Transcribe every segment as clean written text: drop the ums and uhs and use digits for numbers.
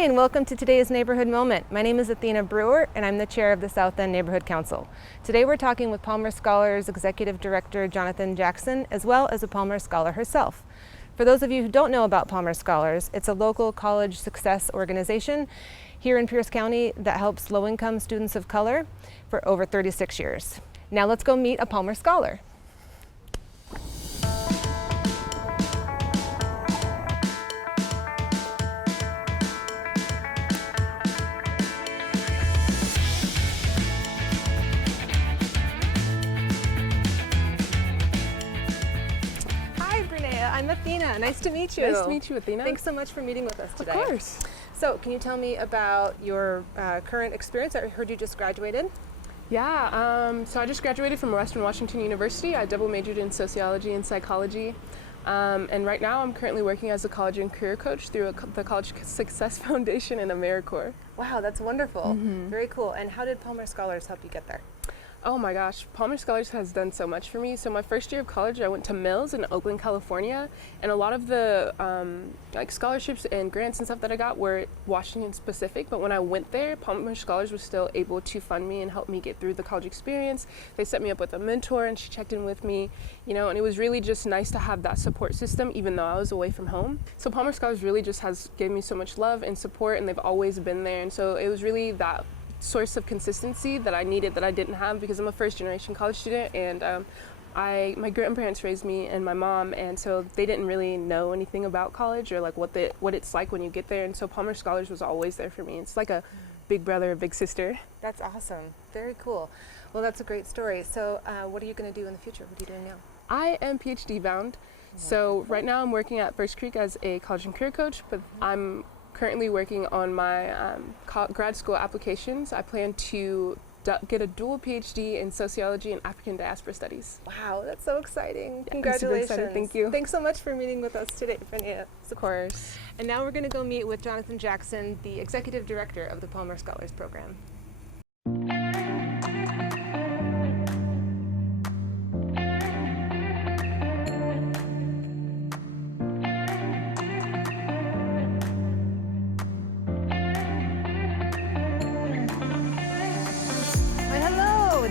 Hi, and welcome to today's Neighborhood Moment. My name is Athena Brewer, and I'm the chair of the South End Neighborhood Council. Today we're talking with Palmer Scholars Executive Director Jonathan Jackson, as well as a Palmer Scholar herself. For those of you who don't know about Palmer Scholars, it's a local college success organization here in Pierce County that helps low-income students of color for over 36 years. Now let's go meet a Palmer Scholar. I'm Athena. Nice to meet you. Nice to meet you, Athena. Thanks so much for meeting with us today. Of course. So, can you tell me about your current experience? I heard you just graduated. Yeah, so I just graduated from Western Washington University. I double majored in sociology and psychology. And right now I'm currently working as a college and career coach through the College Success Foundation and AmeriCorps. Wow, that's wonderful. Very cool. And how did Palmer Scholars help you get there? Oh my gosh, Palmer Scholars has done so much for me. So my first year of college, I went to Mills in Oakland, California, and a lot of the like scholarships and grants and stuff that I got were Washington specific. But when I went there, Palmer Scholars was still able to fund me and help me get through the college experience. They set me up with a mentor, and she checked in with me, you know, and it was really just nice to have that support system, even though I was away from home. So Palmer Scholars really just has given me so much love and support, and they've always been there. And so it was really that source of consistency that I needed that I didn't have, because I'm a first generation college student, and my grandparents raised me and my mom, and so they didn't really know anything about college or like what it's like when you get there. And so Palmer Scholars was always there for me. It's like a big brother, a big sister. That's awesome. Very cool. Well, that's a great story. So what are you going to do in the future? What are you doing now? I am PhD bound. So right now I'm working at First Creek as a college and career coach, but I'm currently working on my grad school applications. I plan to get a dual PhD in sociology and African diaspora studies. Wow, that's so exciting. Yeah, congratulations. I'm super excited. Thank you. Thanks so much for meeting with us today, Athena. Of course. And now we're going to go meet with Jonathan Jackson, the Executive Director of the Palmer Scholars Program.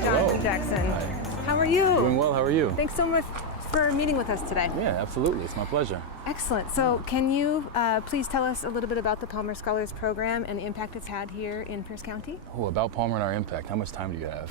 Jonathan Jackson. Hi. How are you? Doing well, how are you? Thanks so much for meeting with us today. Yeah, absolutely, it's my pleasure. Excellent. So can you please tell us a little bit about the Palmer Scholars Program and the impact it's had here in Pierce County? Oh, about Palmer and our impact, how much time do you have?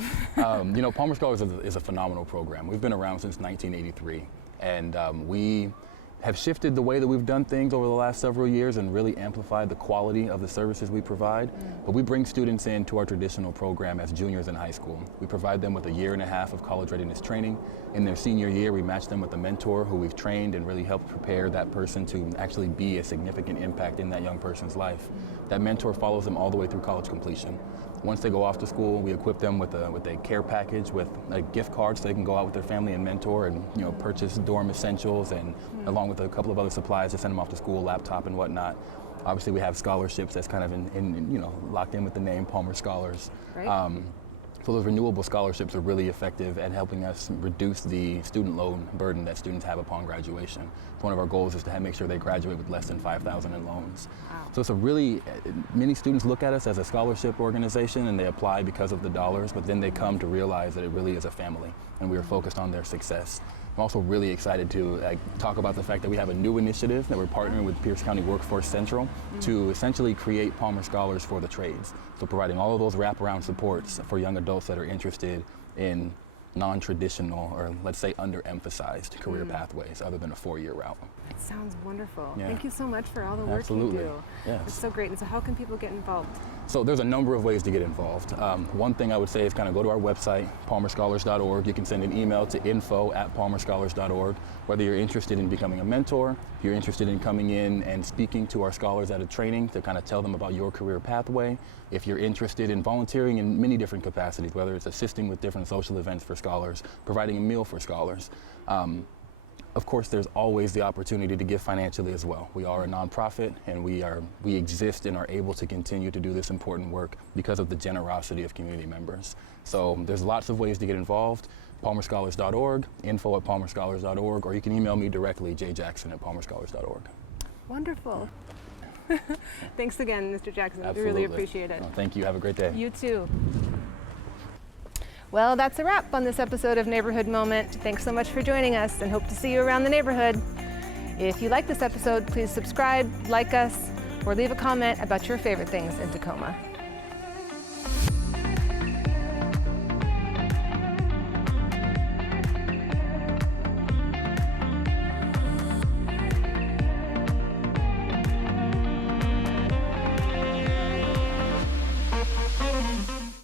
You know, Palmer Scholars is a phenomenal program. We've been around since 1983, and we have shifted the way that we've done things over the last several years and really amplified the quality of the services we provide. But we bring students into our traditional program as juniors in high school. We provide them with a year and a half of college readiness training. In their senior year, we match them with a mentor who we've trained and really helped prepare that person to actually be a significant impact in that young person's life. That mentor follows them all the way through college completion. Once they go off to school, we equip them with a care package with a gift card so they can go out with their family and mentor and, you know, purchase dorm essentials, and along with a couple of other supplies to send them off to school, laptop and whatnot. Obviously, we have scholarships that's kind of you know, locked in with the name Palmer Scholars. Right. So those renewable scholarships are really effective at helping us reduce the student loan burden that students have upon graduation. So one of our goals is to make sure they graduate with less than $5,000 in loans. Wow. So it's a really, many students look at us as a scholarship organization and they apply because of the dollars, but then they come to realize that it really is a family and we are focused on their success. I'm also really excited to talk about the fact that we have a new initiative that we're partnering with Pierce County Workforce Central to essentially create Palmer Scholars for the trades. So providing all of those wraparound supports for young adults that are interested in non-traditional, or let's say underemphasized career pathways other than a 4-year route. It sounds wonderful. Yeah. Thank you so much for all the work Absolutely. you do. Yes. It's so great. And so how can people get involved? So there's a number of ways to get involved. One thing I would say is kind of go to our website, palmerscholars.org. You can send an email to info@palmerscholars.org. Whether you're interested in becoming a mentor, if you're interested in coming in and speaking to our scholars at a training to kind of tell them about your career pathway, if you're interested in volunteering in many different capacities, whether it's assisting with different social events for scholars, providing a meal for scholars. Of course, there's always the opportunity to give financially as well. We are a nonprofit, and we exist and are able to continue to do this important work because of the generosity of community members. So there's lots of ways to get involved. palmerscholars.org, info@palmerscholars.org, or you can email me directly, jjackson@palmerscholars.org. Wonderful. Thanks again, Mr. Jackson. Absolutely. We really appreciate it. No, thank you. Have a great day. You too. Well, that's a wrap on this episode of Neighborhood Moment. Thanks so much for joining us and hope to see you around the neighborhood. If you like this episode, please subscribe, like us, or leave a comment about your favorite things in Tacoma.